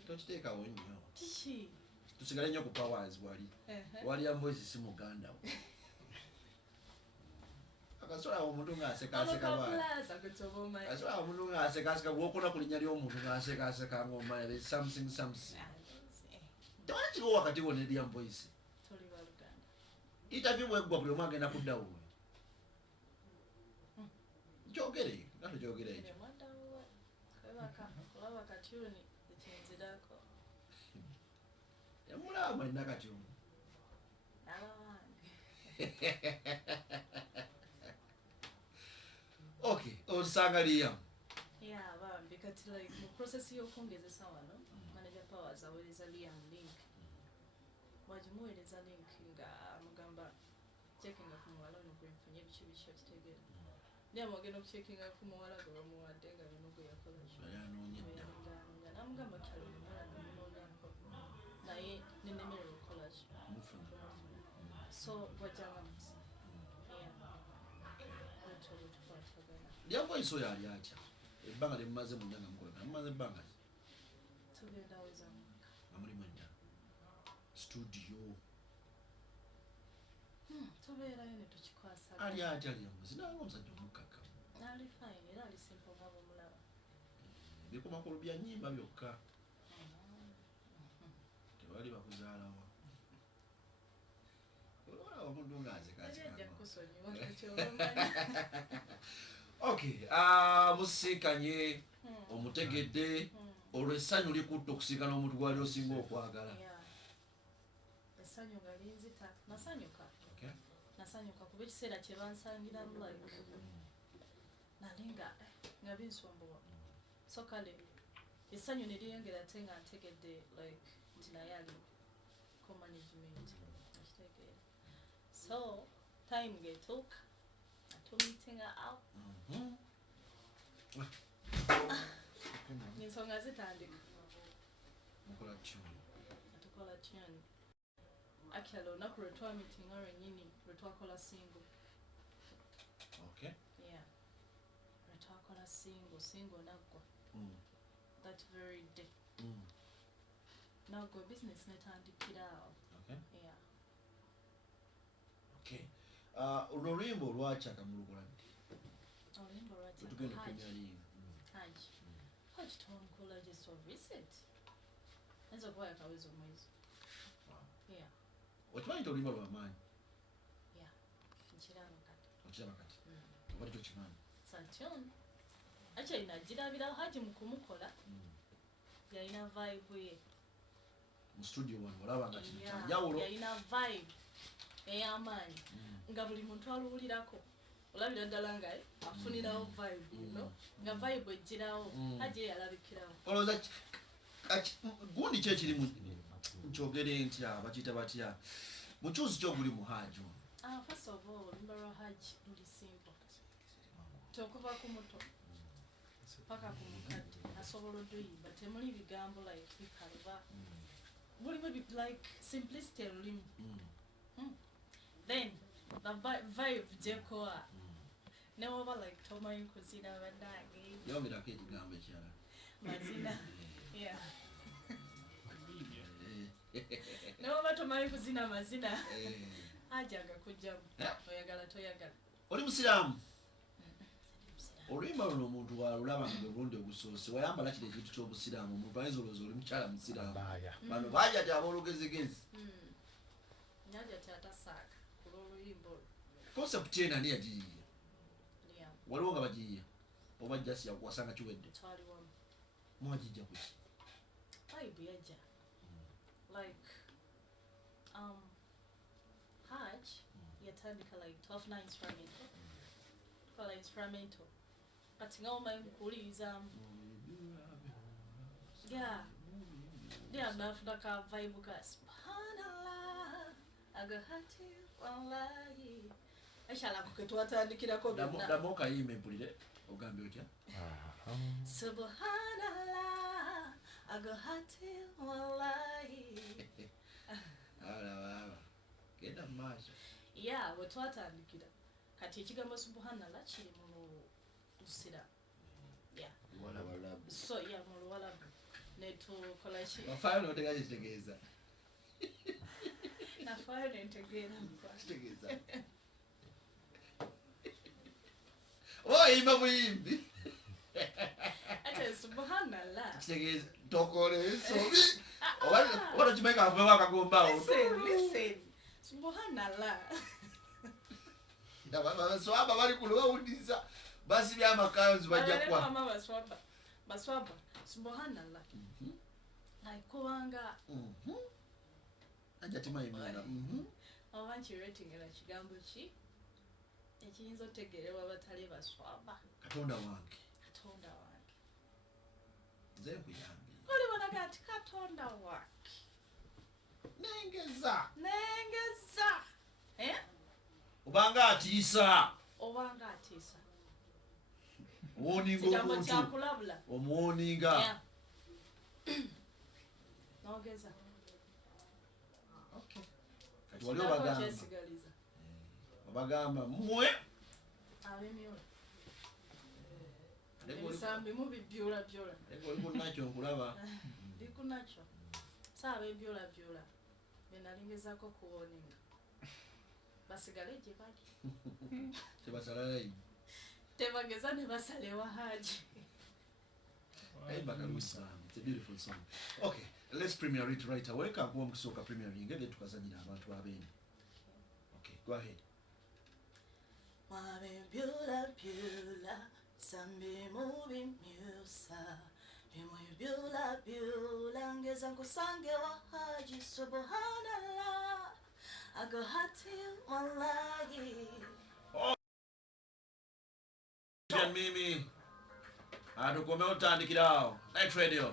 tokiteekawo nnyo kiki tusigale nnyo ku Powers wali Young Voice si muganda we akasola omuntu ng'asekaseka asola omuntu ng'asekaseka gwokona ku linnya ly'omuntu ng'asekaseka ng'omanya there is something tewali kiriwo wakati wo ne Young Voice toli baluganda interview bweggwa buli omu agenda kuddawo kyogere nga tokyogere ekyo kulaba katyuni ekyenzirako emulaba alina katyuni nabawange okay osanga Liam bambi kati like mu process y'okwongezesa wano manager Powers aweereza Liam link bwagimuweereza link nga amugamba checkinga ku muwala ono gwenfunye biki biki okitegeera Liam agenda okucheckinga ku muwala gwe bamuwadde nga bino gwe yakola namugamba kyalo muwala nomunoonyako naye nenemerera okukola ki so bwajjanga musi Young Voice oyo ali atya ebbanga lyemumaze munda nga mukolagana mumaze ebbanga tugenda weza mwaka nga muli mwenda studio tubeerayo ne tukikwasa ali atya Young Voice naye omusajja omukkakkamu ali fine era ali simple nga bwomulaba bikumakulu bya nnyimba byokka tewali bakuzaalawa olwala omuntu okay musiikanye omutegedde olwo essanyu likutta okusiikana omuntu gwali osinga okwagala essanyu nga linzita nasanyuka kuba ekiseera kye bansangiramu like nalinga nga binsumbuwa so kale essanyu ne lyeyongera ate nga ntegedde like nti naye ali ko management nakitegeera so time getuuka atumitinga out ensonga zitandika mukola tune atukola tune actually olunaku lwe twamitinga lwennyini lwe twakola single okay yeah lwe twakola single naggwa that very day naggwa business netandikira awo okay yeah okay olulwimbo lwakyaka mulukola nti oluyimba tugenda lwataka Premier League Haji twamukola just of recent enzo kuba yakaweza omwezi yeah okimanyi nti oluyimba lwamaanyi yeah nkiraba kati okiraba kati oba tikyo kimanyi satune actually nagirabira Haji mu kumukola yalina vibe ye mu studio wano olaba nga kino kyanjawulo yalina vibe ey'amaanyi nga buli muntu aluwulirako olabira ddala nga afunirawo vibe nga vibe ejjirawo Haji ye yalabikirawo olowooza gundi ki ekiri nkyogere ntya bakiyita batya mukyuzi ki oguli mu Haji ono first of all oluyimba lwa Haji luli simple tokuva ku muto paka ku mukadde asobola oduyimba temuli bigambo like bikaluba mulimu like simplicity lulimu then the vibe jekoa newoba like tomanyi kuzina bannange yawongerako ekigambo ekirala mazina yeah newoba tomanyi kuzina mazina Haji agakujjamu oyagala toyagala oli musiraamu oluyimba luno omuntu walulaba nga bulungi ogusoose wayambala kiri ekintu ky'obusiraamu omuntu ayinza olowooza oli mukyala musiraamu bano baja ti aboolugezigezi nyaja tyatasaaka ku lw'oluyimba olwo concept ena ani yagiyiiya waliwo nga bagiyiiya oba jasi wasanga kiwedde twali wamu mwagijja kuki vibe yajja like Haj yatandika like 12 instrumental kola instrumental kati nga omanyi kuwuliriza nafuna ka vibe ka subhanallah agahati wallahi ashalako ketwatandikirako ddamu okayimba empulire ogambye otya subhanallah agahati wallahi alaba genda mu maaso yeah wetwatandikira kati ekigambo subhanallah kiri mu lusira yeah so yeah mu Luwalabu netukola ki wafaayo notegeera kitegeeza nafaayo nentegeera kitegeeza oyimba buyimbi ate subhanallah kitegeeza tokole ensobi oba tokimanyi kavewo akagombaawo listen subhanallah baswaba bali kuno bawuliriza basibya amakanzu bajjakwa baswaba subhanallah like kubanga anja timayimana oba nkiratingera kigambo ki ekiyinza otegeerebwa batali baswaba katonda wange nze nkuyambye olibonaga ati katonda wange nengeza obanga atiisa owoninga kigambo omuntu kyakulabula omuwoninga nogeza kati wali obagamba mmwe ab'emyoyo ebisambi mubibyula olikunakyo nkulaba ndikunakyo saaba ebyula benalingezako kuwoninga basigale gye bali tebasalalayi tebageza ne basalewa Haji It's a beautiful song. Okay, let's premiere it right away. Kakuwa mkisoka premiering then tukazanyira abantu abeni. Okay, go ahead. Mwabe byula sambi mubi myusa bimwe byula ngeza nkusange wa Haji subhanallah agahati wallahi mimi atukome utandikirawo Night Radio.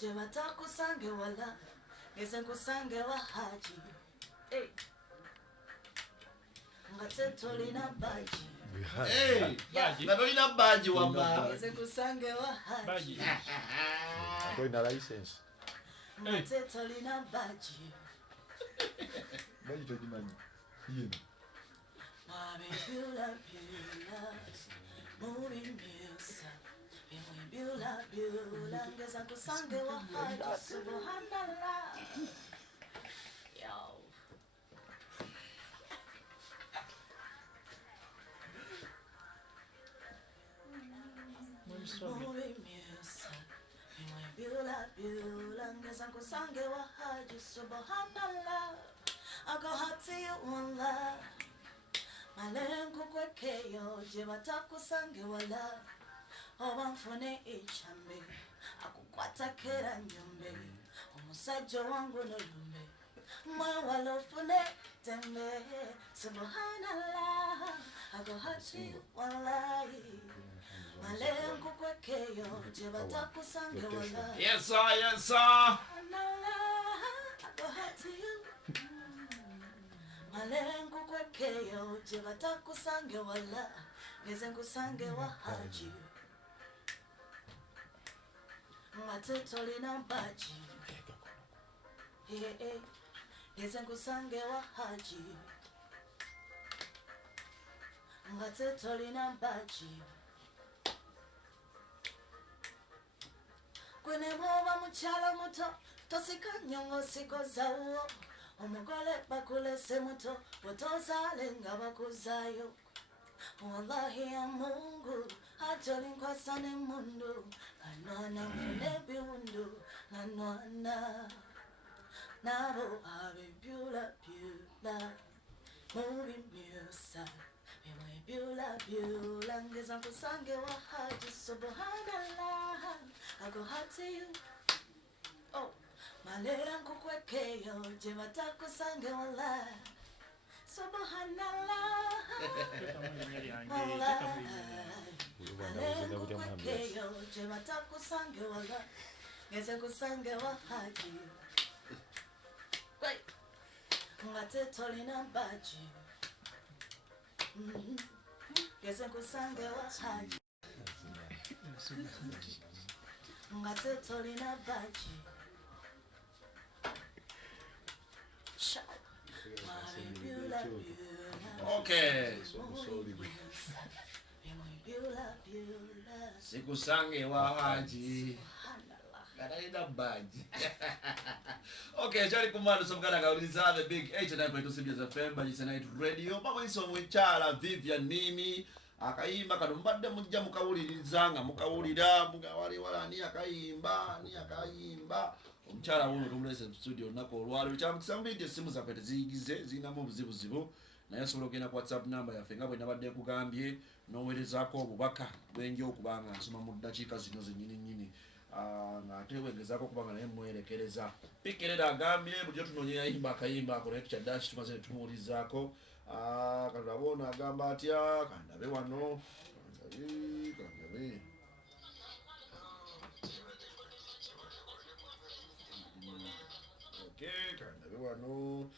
Jebata kusange wala, ngeze kusange wa haji. Hey. Ngateto na baji. Hey, na baji wamba. Ngeze kusange wa haji. Go na license. Ngateto na baji. Baji to dimani. Yini. Mami pula moving music. Bula, ngeza kusange wa haji. Subhanallah. Yo. movie music. Bula, ngeza kusange wa haji subhanallah. I go hot to you one love. Malengo kwekeyo jebata kusange wala. Obamfune ichambe. Akukwata kera nyumbe. Omusajja wangu nolumbe. Moyo walofune tembe. Subhanallah. I go hot to you wallahi. Malengo kwekeyo jebata kusange wala. Yes sir, yes sir. Subhanallah. I go hot to you. Malengo kwekeyo jebata kusange wala. Ngeze nkusange wa haji. Matetolina baji. Ngeze nkusange wa haji. Matetolina baji. Kwene mwoba mukyalo muto tosika nyongo siko zawo. Omugole bakulese muto botozale nga bakuzayo. Wallahi ya Mungu atoli nkwasa ne mundu. Kanwana mfune biwundu kanwana. Nabo abebyula byula. Movie music. Byula ngeza nkusange wa haji subhanallah. I go hot to you. Oh, malengo kwekeyo jebata kusange wala. Subhanallah. Malengo kwekeyo jebata kusange wala. Ngeze kusange wa haji. Wait. Ngate tolina baji. Ngeze kusange wa haji. Ngate tolina baji. Okay. Sikusange wa haji. Kanaida baji. Okay, chali kumano somkana kauliza the big 89.2 CBS FM Bajisa Night Radio. Mama iso mwichala Vivian Mimi. Akaimba kadumbadde mujja mukawulirizanga mukawulira mugawali wala ni akaimba omukyala wuno tumulese mu studio nako olwalo kyamukisambidde essimu zaffe teziyigize zirinamu obuzibuzibu naye osobola okugenda ku WhatsApp namba yaffe nga bwe nabadde nkugambye n'oweerezaako obubaka bwenja okuba nga nsoma mu ddakiika zino zennyini ng'ate wegezaako okuba nga naye mwerekereza pikirera agambye bulijjo tunoonya yayimba akayimba ako naye tukyaddaaki tumaze ne tumuwulizaako kalabona agamba atya kandabe wano kandabe okay kandabe wano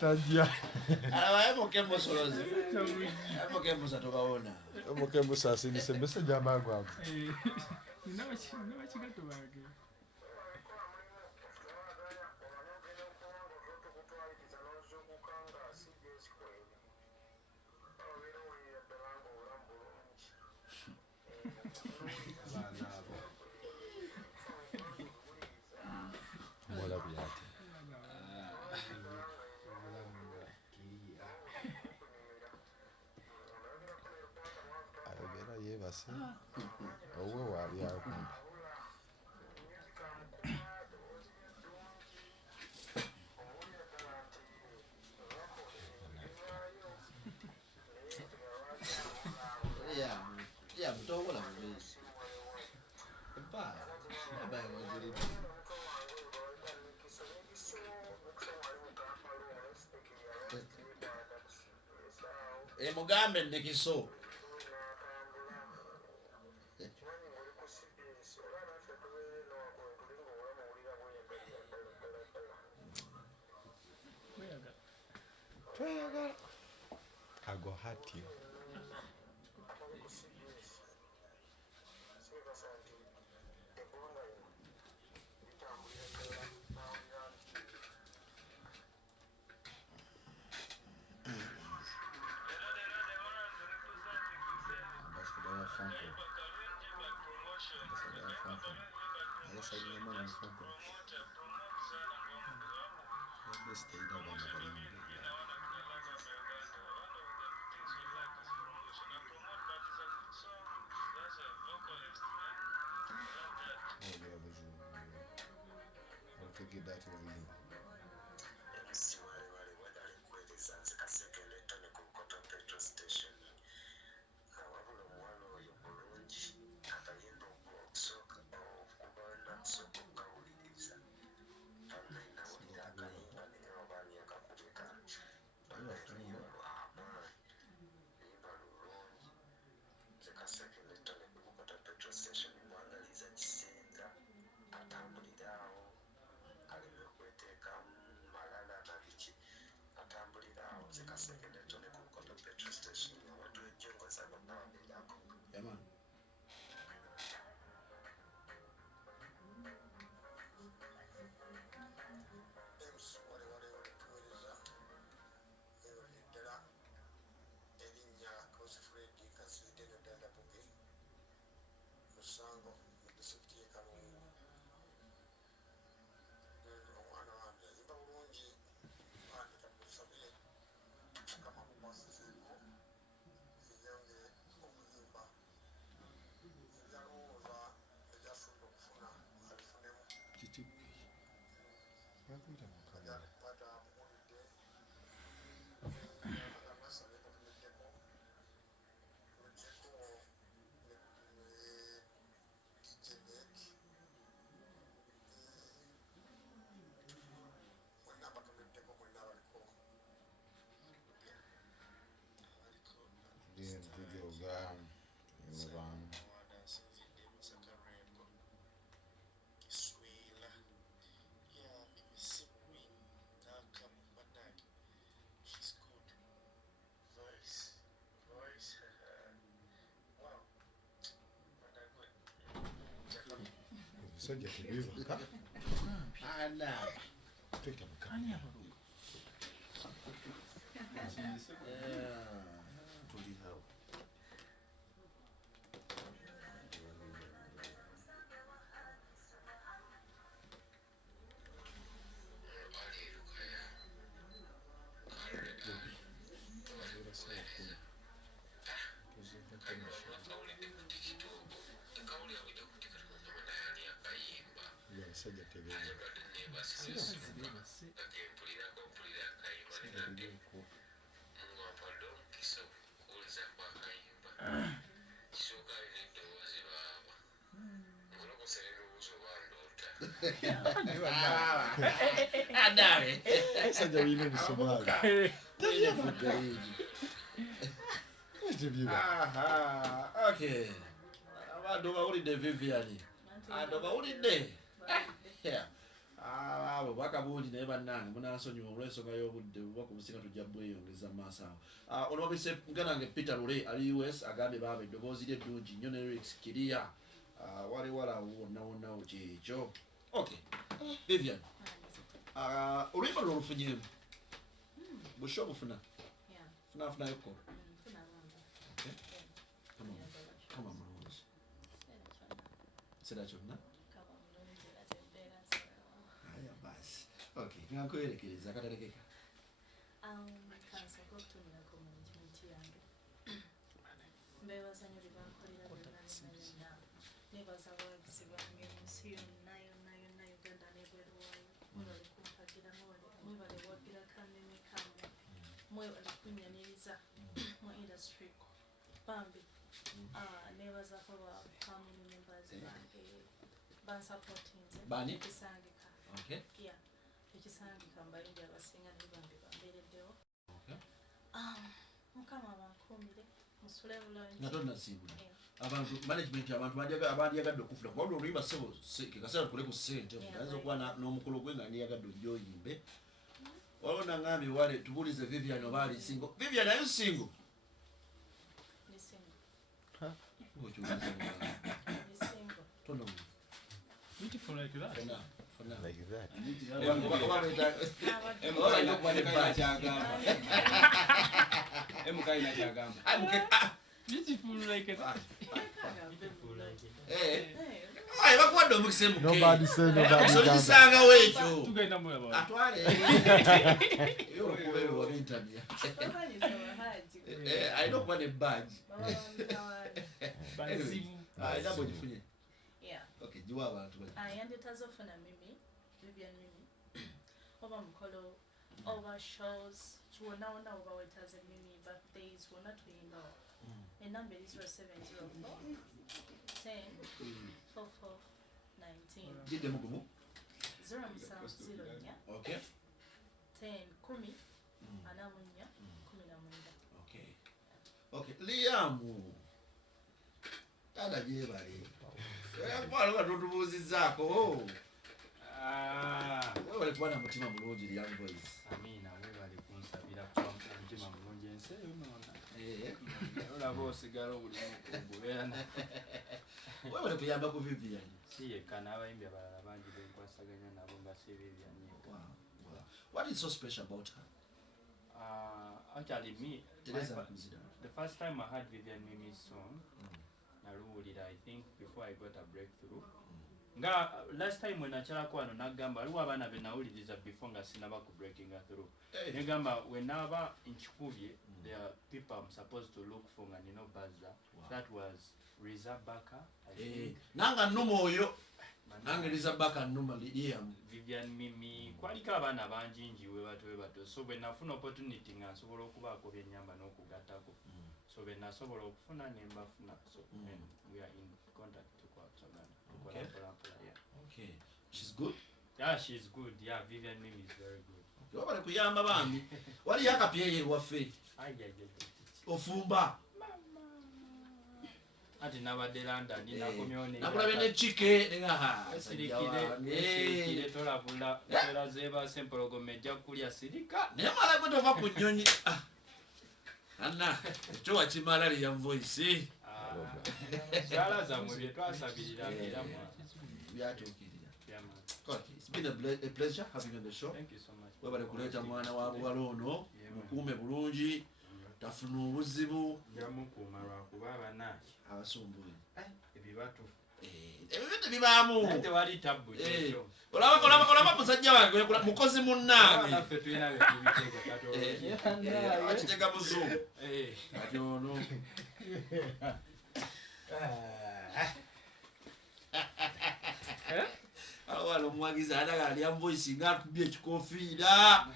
Tajja. Alabaye mukembo solozi. Mukembo satobawona. Mukembo sasindise message amangu ago. N'abakigato bange. Mulabi ati. Ayogera yebase. Owe wali akumba. Yeah, mtobola mubezi. Ba, abaye waziri. Mugambe ndikiso. Twayagala. Ago hati. Sajja tebibaka. Ana. Twita mukama. Ani abaluka? Tuli hawo. Sajja tebibaka. Adawe. Sajja wine nisomali. Tebivuga ligi. Tebibaka. Aha, okay. Abantu bawulidde Vivian. Abantu bawulidde. Yeah. abo bwakabungi naye bannange munansonyiwa olw'ensonga y'obudde buba ku businga tujja bweyongeza mu maaso awo ono wabise nganange Peter Lule ali US agambye baaba eddoboozi lye eddungi nnyo ne lyrics kiriya wali walawo wonna kyekyo. Okay Vivian oluyimba lwo olufunyeemu busho bufuna funafunayo ko kama mulungi sera kyonna aya basi okay ngankwerekereza akatalekeka kansooka okutumira ku management yange mbeebaza nnyo bye bankolera byonna neebaza abawagizi bange munsi yonna Uganda n'ebweru waayo mwebale kumpagira mwebale wagira kameme kamwe mwebale kunnyaniriza mu industry bambi neebazako ba family members bange bansupportinze Bani? ekisangika ekisangika mbalindi abasinga naye bambi bambeereddewo mukama bankuumire musule bulungi nga tonnasiibula abantu management abantu bandyagadde okufuna kubanga oluyimba sebo kekaseera tukole ku ssente ayinza okuba n'omukolo gwe nga ndiyagadde ojja oyimbe waliwo nangambye wale tubuulize Vivian oba ali singo. Vivian are you single? ni single tono Beautiful like that. fona Like that. Beautiful like that. bakuwadde omukisa emuke Nobody said nobody done. kisangawo ekyo Tugenda mu yaba. atwale yokubeewa bintamya alina okuba ne badge Basimu. era bwegifunye okay giwa abantu yandetaze ofuna mimi Vivian mimi oba mukolo oba shows wonna oba wetaze mimi birthdays wonna tuyimbawo enamba eri 0704 10 44 19 gidde mugumu 0704 okay 10 10 okay okay Liam tada gyebale yakwalo nga totubuuzizaako webale kuba na mutima mulungi Liam Voice Amina webale kunsabira kuba mutima mulungi ensi eyo noona olaba osigala obulimu kugubeera webale kuyamba ku Vivian si yekka n'abayimbi abalala bangi benkwasaganya nabo nga si Vivian yekka. What is so special about her? Actually me Teresa consider the first time I heard Vivian Mimi's song naluwulira I think before I got a breakthrough nga last time when nachalako wano nagamba aliwo abaana be nawuliriza before nga sinaba ku breaking through negamba wenaba nkikubye there are people I'm supposed to look for nga nino buzzer that was Riza Baka I think nanga nnuma oyo nange Riza Baka nnuma Liam Vivian Mimi kwaliko abaana bangi njiwe bato so bwe nafuna opportunity nga nsobola okubaako byennyamba n'okugattako so bwe nasobola okufuna ne mbafuna so we are in contact okay. Okay, she's good. Yeah, she's good. Yeah, Vivian Mimi is very good. Wabale kuyamba bambi wali yakapyeye waffe ofumba ati nabadde London nakomyewo nakulabe ne chike nenga sirikire tolabula era zeba sempologome ejja kulya sirika naye mala gwe tova ku nnyonyi anna ekyo wakimala Liam Voice sala zamwe bye twasabirira era byatuukirira. Okay, it's been a pleasure having you on the show. Thank you so much. Webale kuleeta mwana wa buwala ono mukuume bulungi tafuna obuzibu jamukuuma lwakuba abanaki abasumbuye ebibatu ebyo tebibaamu tewali tabbu kyekyo olaba musajja wange mukozi munnange naffe tulina betubiteeka akitega muzungu kati ono awala omuwagizi atagala Liam Voice nga akubye ekikofiira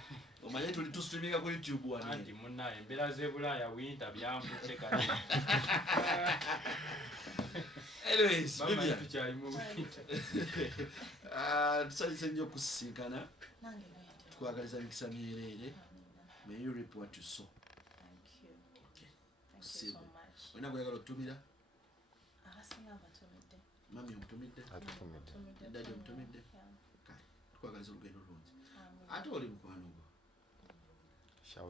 omanye tuli tusitreaminga ku YouTube wano anti munnaye embeera z'ebulaaya winta byampute kati anyways bamanyi tukyali mu winta tusanyuse nnyo okusisinkana nange nayate tukwagaliza mikisa myereere may you reap what you sow. thank you so much olina gweyagala otutumira abasinga batumidde mami omutumidde Atutumidde. Daddy omutumidde tukwagaliza olugendo lulungi ate oli mukwano gwo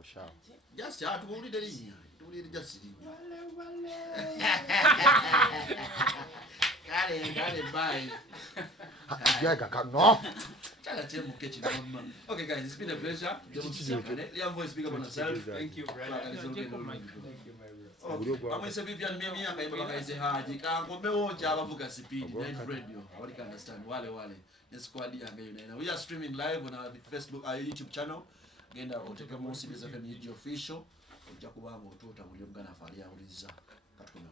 Shao. just atuwulire linnya tuwulire just linnya kale bye Jaga no. Chala chemuke chinoma. Okay guys, it's been a pleasure. Liam voice speak about yourself. Thank you, brother. Thank you, my bro. Amwese Vivian mimi anga iba bakaize haji kango meonja abavuga speed night radio. What you can understand wale. The squad yanga yona. We are streaming live on our Facebook, our YouTube channel. Genda oteka mo series of MG official. Ojja kuba mu tota muri mugana fali ya uliza. Katuno.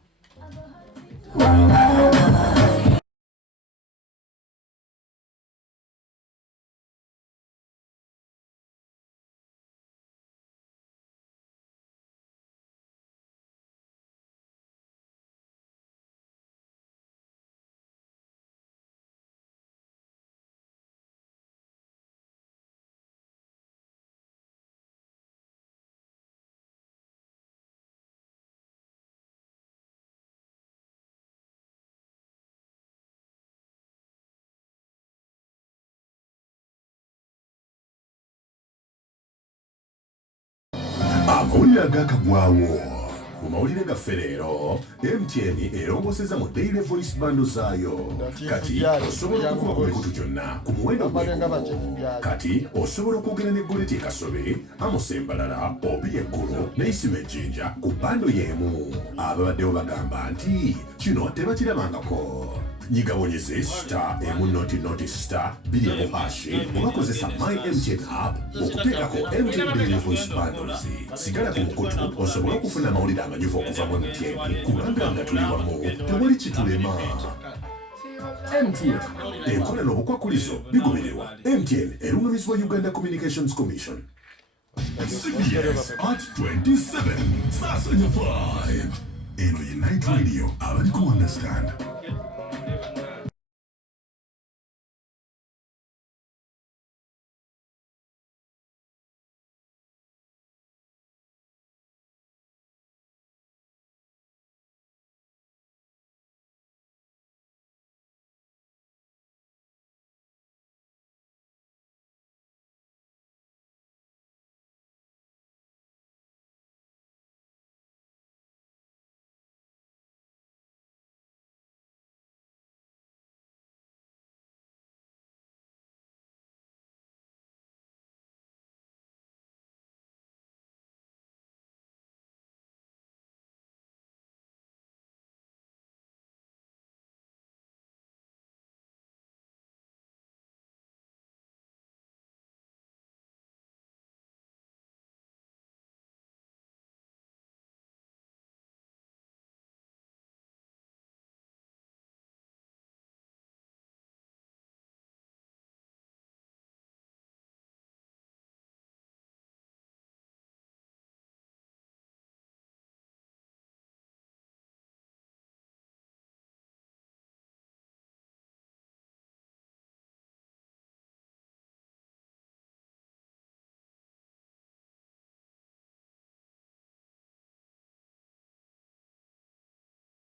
Amawulire agakagwawo mu mawulire gaffe leero MTN erongoseza mu daily voice bando zaayo kati osobola okukuba ku mikutu gyonna ku muwendo gw'ekkubo kati osobola okwogera ne Goleti Kasobe Amos Embalala Obi Ekkulu ne Isima Ejjinja ku bando y'emu ababaddewo bagamba nti kino tebakirabangako nyigabonyeze star emu star 2 obakozesa my MTN app okuteekako MTN daily voice bundles sigala ku mukutu osobola okufuna amawulire amanyuvu okuva mu MTN kubanga nga tuli wamu tewali kitulema MTN enkola n'obukwakulizo bigobererwa MTN erungamizibwa Uganda Communications Commission CBS at 27 Sasanya 5 eno ye night radio abaliko understand